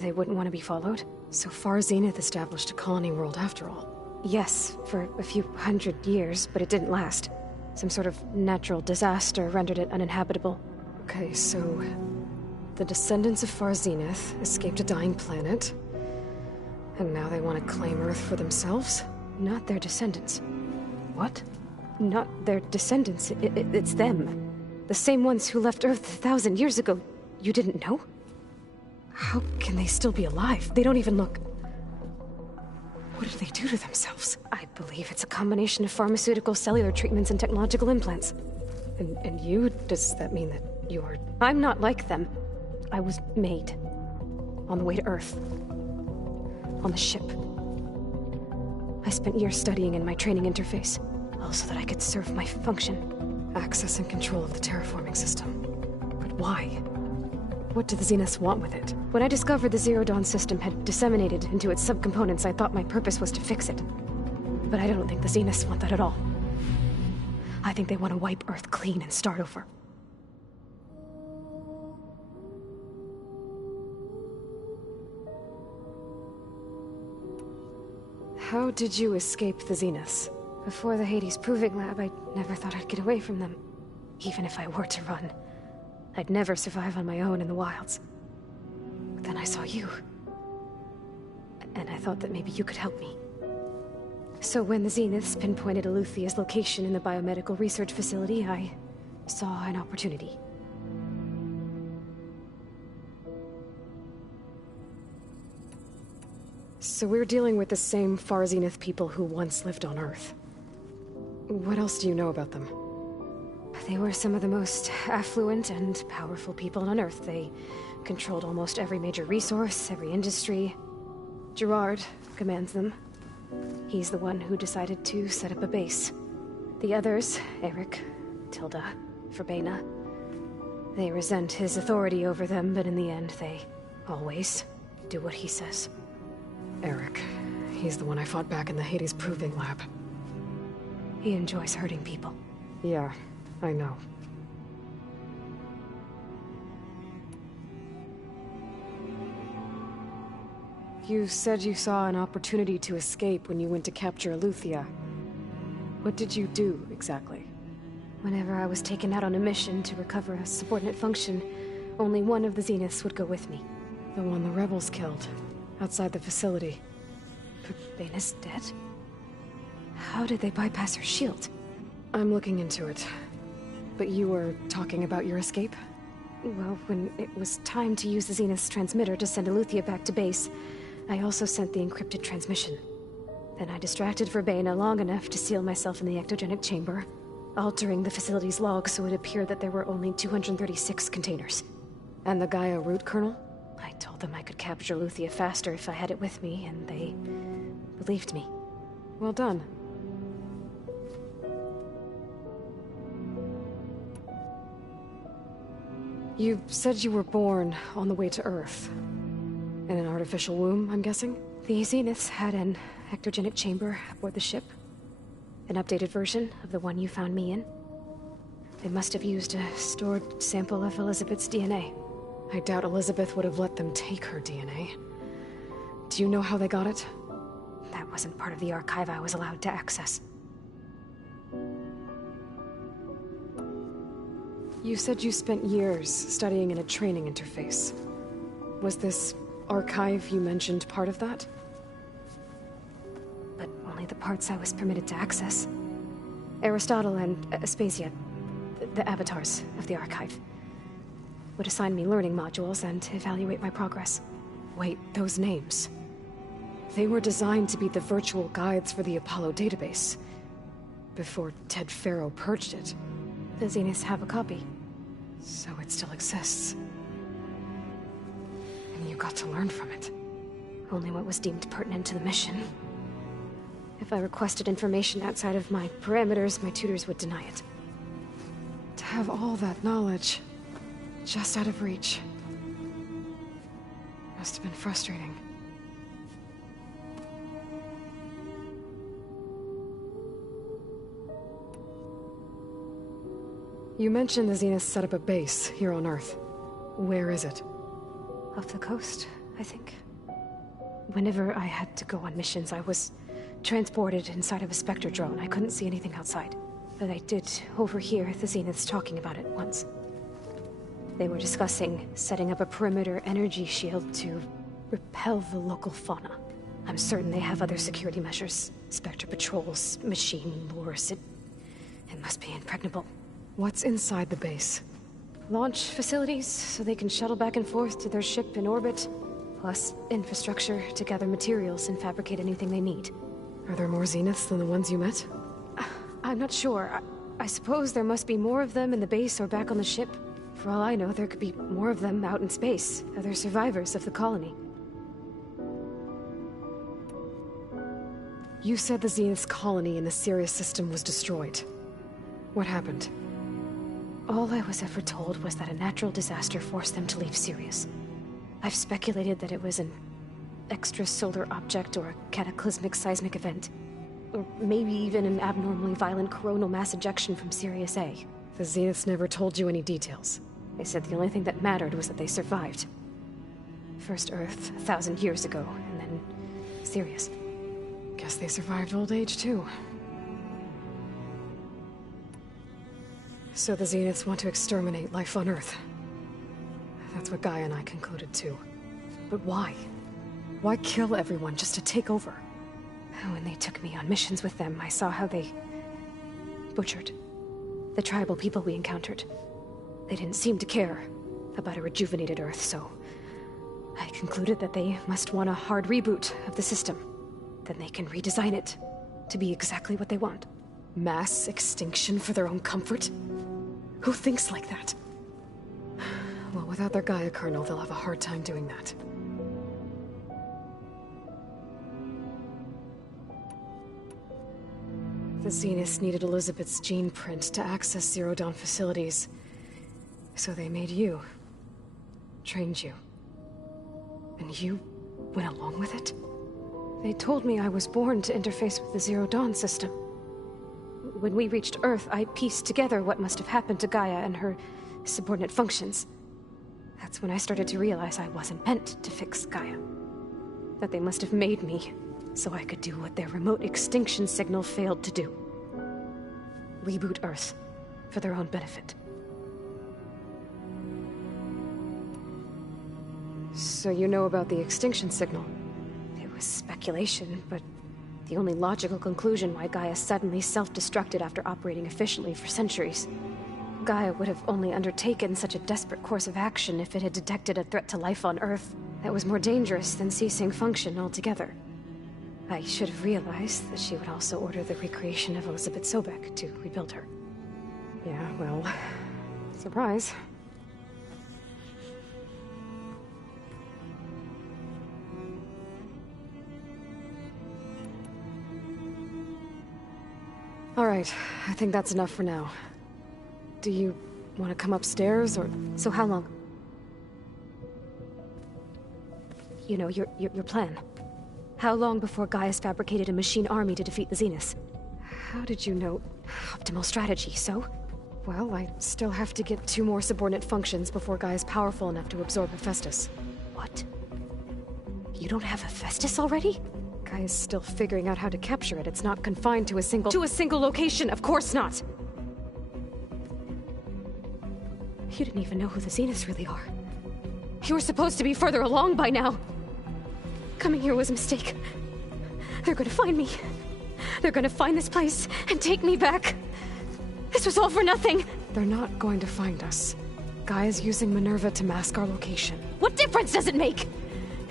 They wouldn't want to be followed. So Far Zenith established a colony world after all. Yes, for a few hundred years, but it didn't last. Some sort of natural disaster rendered it uninhabitable. Okay, so the descendants of Far Zenith escaped a dying planet, and now they want to claim Earth for themselves? Not their descendants. What? Not their descendants. It's them. The same ones who left Earth 1,000 years ago. You didn't know? How can they still be alive? They don't even look... What did they do to themselves? I believe it's a combination of pharmaceutical, cellular treatments, and technological implants. And you? Does that mean that you're... I'm not like them. I was made. On the way to Earth. On the ship. I spent years studying in my training interface, all so that I could serve my function. Access and control of the terraforming system. But why? What do the Zeniths want with it? When I discovered the Zero Dawn system had disseminated into its subcomponents, I thought my purpose was to fix it. But I don't think the Zeniths want that at all. I think they want to wipe Earth clean and start over. How did you escape the Zeniths? Before the Hades Proving Lab, I never thought I'd get away from them. Even if I were to run, I'd never survive on my own in the wilds. But then I saw you. And I thought that maybe you could help me. So when the Zeniths pinpointed Eluthia's location in the biomedical research facility, I saw an opportunity. So we're dealing with the same Far Zenith people who once lived on Earth. What else do you know about them? They were some of the most affluent and powerful people on Earth. They controlled almost every major resource, every industry. Gerard commands them. He's the one who decided to set up a base. The others, Eric, Tilda, Verbena, they resent his authority over them, but in the end, they always do what he says. Eric. He's the one I fought back in the Hades Proving Lab. He enjoys hurting people. Yeah, I know. You said you saw an opportunity to escape when you went to capture Eluthia. What did you do, exactly? Whenever I was taken out on a mission to recover a subordinate function, only one of the Zeniths would go with me. The one the rebels killed, outside the facility. Verbena's dead? How did they bypass her shield? I'm looking into it. But you were talking about your escape? Well, when it was time to use the Zenith's transmitter to send Eluthia back to base, I also sent the encrypted transmission. Then I distracted Verbena long enough to seal myself in the ectogenic chamber, altering the facility's log so it appeared that there were only 236 containers. And the Gaia root kernel? I told them I could capture Eluthia faster if I had it with me, and they believed me. Well done. You said you were born on the way to Earth. In an artificial womb, I'm guessing? The Zeniths had an ectogenic chamber aboard the ship. An updated version of the one you found me in. They must have used a stored sample of Elizabeth's DNA. I doubt Elizabeth would have let them take her DNA. Do you know how they got it? That wasn't part of the archive I was allowed to access. You said you spent years studying in a training interface. Was this archive you mentioned part of that? But only the parts I was permitted to access. Aristotle and Aspasia, the avatars of the archive, would assign me learning modules and evaluate my progress. Wait, those names. They were designed to be the virtual guides for the Apollo database. Before Ted Faro purged it. The Zeniths have a copy. So it still exists. And you got to learn from it. Only what was deemed pertinent to the mission. If I requested information outside of my parameters, my tutors would deny it. To have all that knowledge, just out of reach. Must have been frustrating. You mentioned the Zeniths set up a base here on Earth. Where is it? Off the coast, I think. Whenever I had to go on missions, I was transported inside of a Spectre drone. I couldn't see anything outside. But I did overhear the Zeniths talking about it once. They were discussing setting up a perimeter energy shield to repel the local fauna. I'm certain they have other security measures. Spectre patrols, machine lures. It must be impregnable. What's inside the base? Launch facilities, so they can shuttle back and forth to their ship in orbit. Plus infrastructure to gather materials and fabricate anything they need. Are there more Zeniths than the ones you met? I'm not sure. I suppose there must be more of them in the base or back on the ship. For all I know, there could be more of them out in space, other survivors of the colony. You said the Zenith's colony in the Sirius system was destroyed. What happened? All I was ever told was that a natural disaster forced them to leave Sirius. I've speculated that it was an extrasolar object or a cataclysmic seismic event. Or maybe even an abnormally violent coronal mass ejection from Sirius A. The Zeniths never told you any details. They said the only thing that mattered was that they survived. First Earth, 1,000 years ago, and then Sirius. Guess they survived old age, too. So the Zeniths want to exterminate life on Earth. That's what Gaia and I concluded, too. But why? Why kill everyone just to take over? When they took me on missions with them, I saw how they butchered the tribal people we encountered. They didn't seem to care about a rejuvenated Earth, so I concluded that they must want a hard reboot of the system. Then they can redesign it to be exactly what they want. Mass extinction for their own comfort? Who thinks like that? Well, without their Gaia kernel, they'll have a hard time doing that. The Zeniths needed Elizabeth's gene print to access Zero Dawn facilities. So they made you. Trained you. And you went along with it? They told me I was born to interface with the Zero Dawn system. When we reached Earth, I pieced together what must have happened to Gaia and her subordinate functions. That's when I started to realize I wasn't meant to fix Gaia. That they must have made me so I could do what their remote extinction signal failed to do. Reboot Earth for their own benefit. So you know about the extinction signal? It was speculation, but the only logical conclusion why Gaia suddenly self-destructed after operating efficiently for centuries. Gaia would have only undertaken such a desperate course of action if it had detected a threat to life on Earth that was more dangerous than ceasing function altogether. I should have realized that she would also order the recreation of Elizabeth Sobek to rebuild her. Yeah, well, surprise. All right, I think that's enough for now. Do you want to come upstairs, or...? So how long? You know, your plan. How long before Gaia's fabricated a machine army to defeat the Zeniths? How did you know? Optimal strategy, so? Well, I still have to get 2 more subordinate functions before Gaia's powerful enough to absorb Hephaestus. What? You don't have Hephaestus already? Gaia's still figuring out how to capture it. It's not confined to a single... To a single location, of course not! You didn't even know who the Zeniths really are. You were supposed to be further along by now. Coming here was a mistake. They're gonna find me. They're gonna find this place and take me back. This was all for nothing. They're not going to find us. Gaia's using Minerva to mask our location. What difference does it make?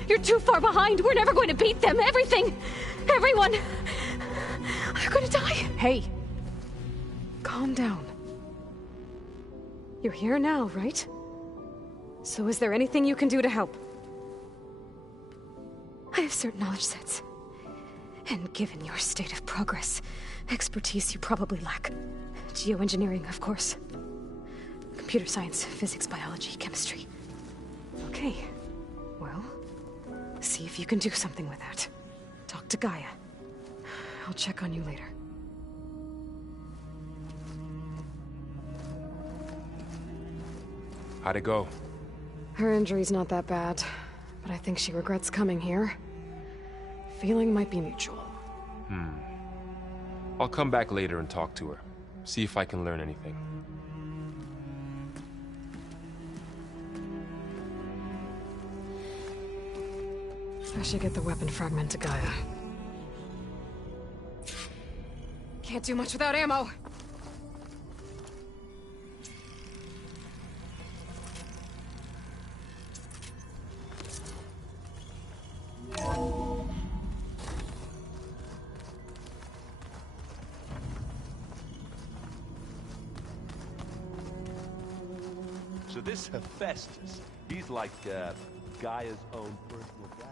You're too far behind. We're never going to beat them. Everything. Everyone. They're gonna die. Hey. Calm down. You're here now, right? So is there anything you can do to help? I have certain knowledge sets. And given your state of progress, expertise you probably lack. Geoengineering, of course. Computer science, physics, biology, chemistry. Okay. Well, see if you can do something with that. Talk to Gaia. I'll check on you later. How'd it go? Her injury's not that bad, but I think she regrets coming here. Feeling might be mutual. I'll come back later and talk to her. See if I can learn anything. I should get the weapon fragment to Gaia. Can't do much without ammo! So this Hephaestus, he's like Gaia's own personal guy.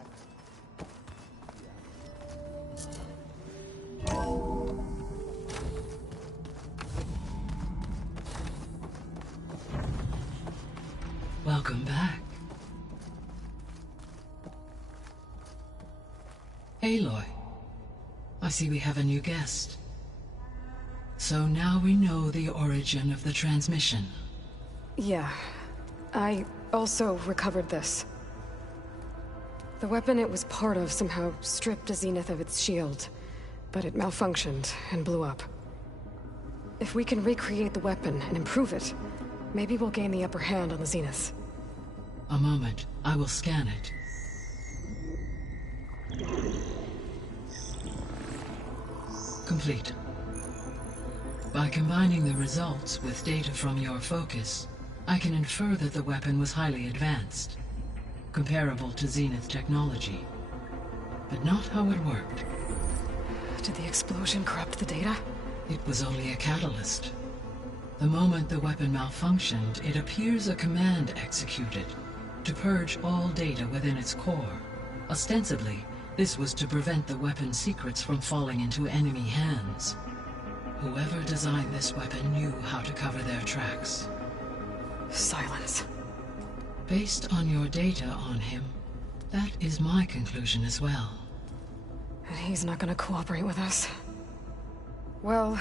Welcome back. Aloy, I see we have a new guest. So now we know the origin of the transmission. Yeah. I also recovered this. The weapon it was part of somehow stripped Zenith of its shield, but it malfunctioned and blew up. If we can recreate the weapon and improve it, maybe we'll gain the upper hand on the Zeniths. A moment, I will scan it. Complete. By combining the results with data from your focus, I can infer that the weapon was highly advanced, comparable to Zenith technology, but not how it worked. Did the explosion corrupt the data? It was only a catalyst. The moment the weapon malfunctioned, it appears a command executed to purge all data within its core. Ostensibly, this was to prevent the weapon's secrets from falling into enemy hands. Whoever designed this weapon knew how to cover their tracks. Silence. Based on your data on him, that is my conclusion as well. And he's not gonna cooperate with us. Well,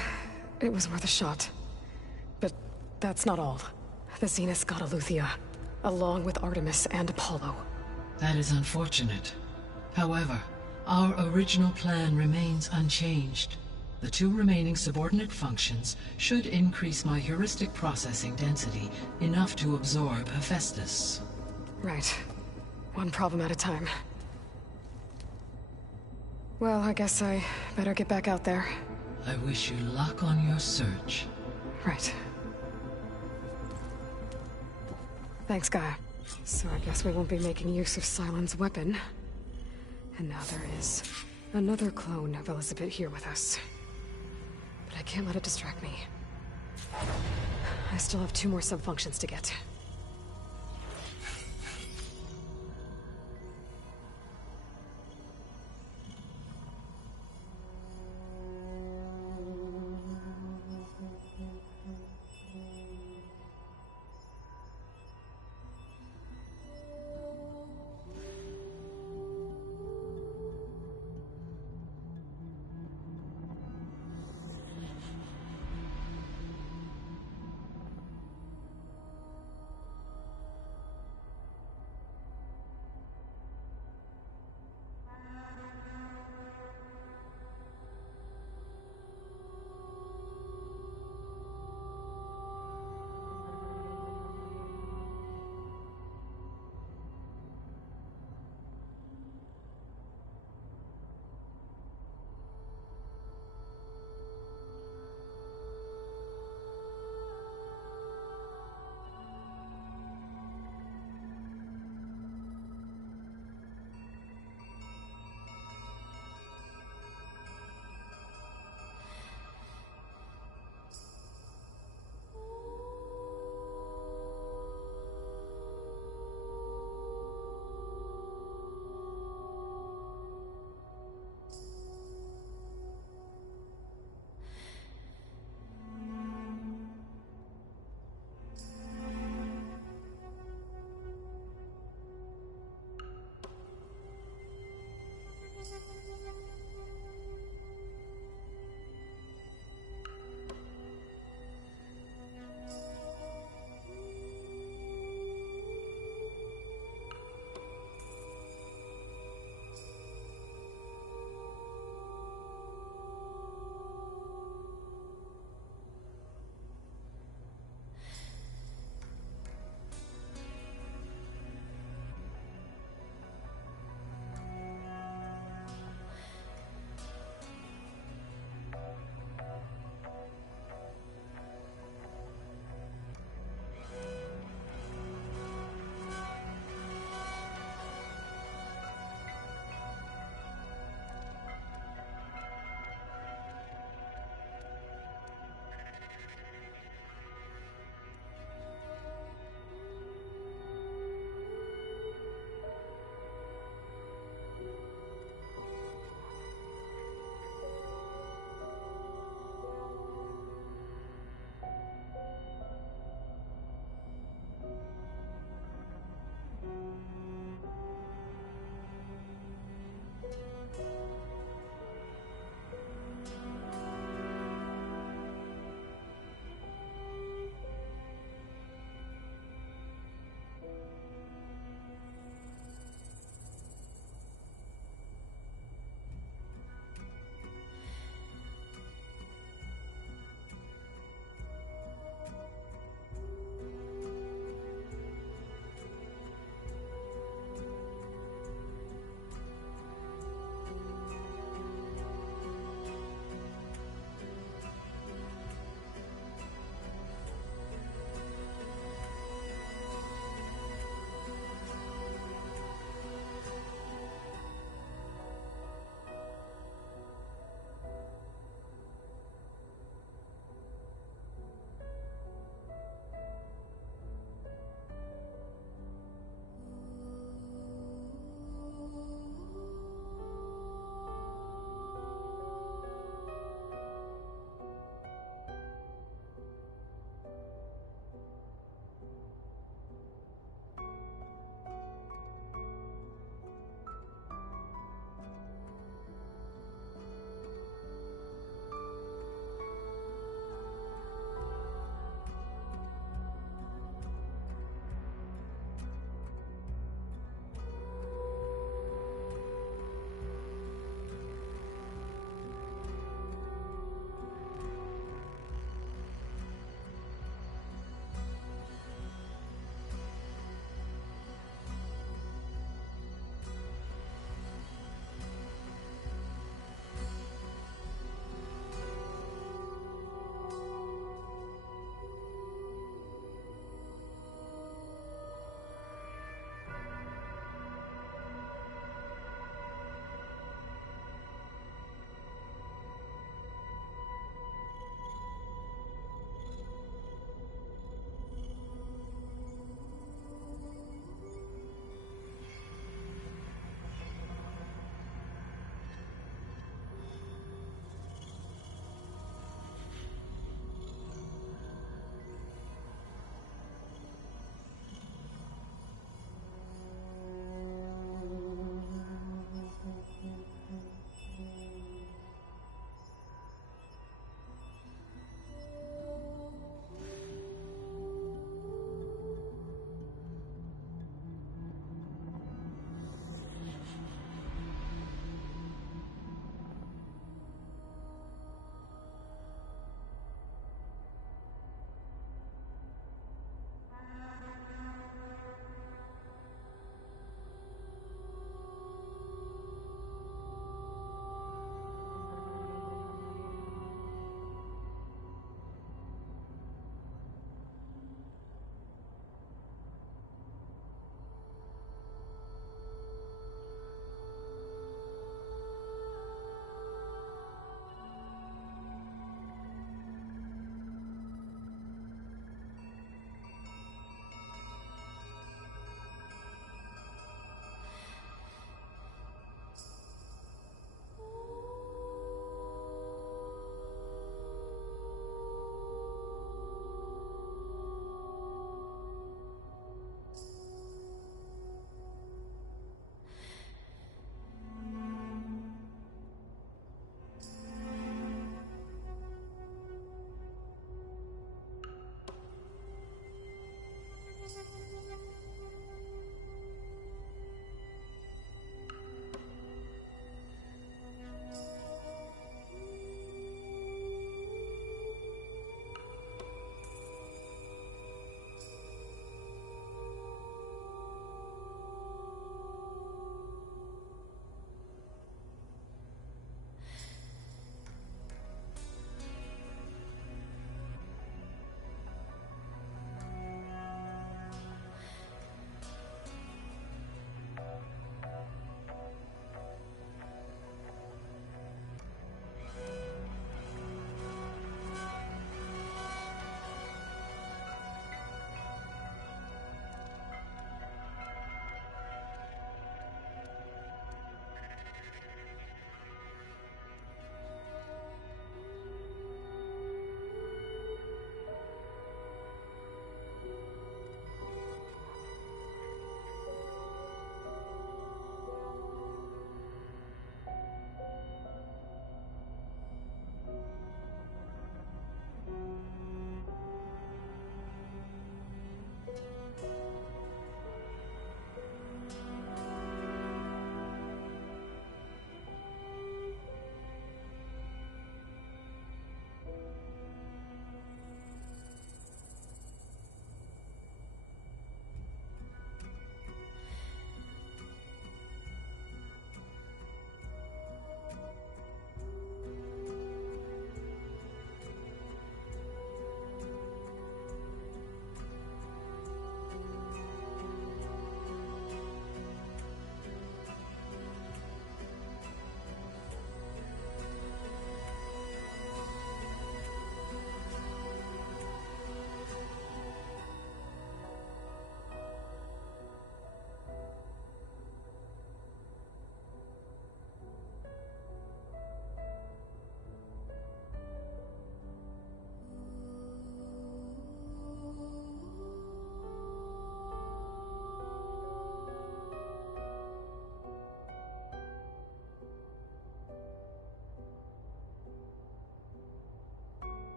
it was worth a shot. But that's not all. The Zeniths got Aletheia, along with Artemis and Apollo. That is unfortunate. However, our original plan remains unchanged. The two remaining subordinate functions should increase my heuristic processing density enough to absorb Hephaestus. Right. One problem at a time. Well, I guess I better get back out there. I wish you luck on your search. Right. Thanks, Gaia. So I guess we won't be making use of Sylens' weapon. And now there is another clone of Elizabeth here with us. But I can't let it distract me. I still have 2 more sub-functions to get.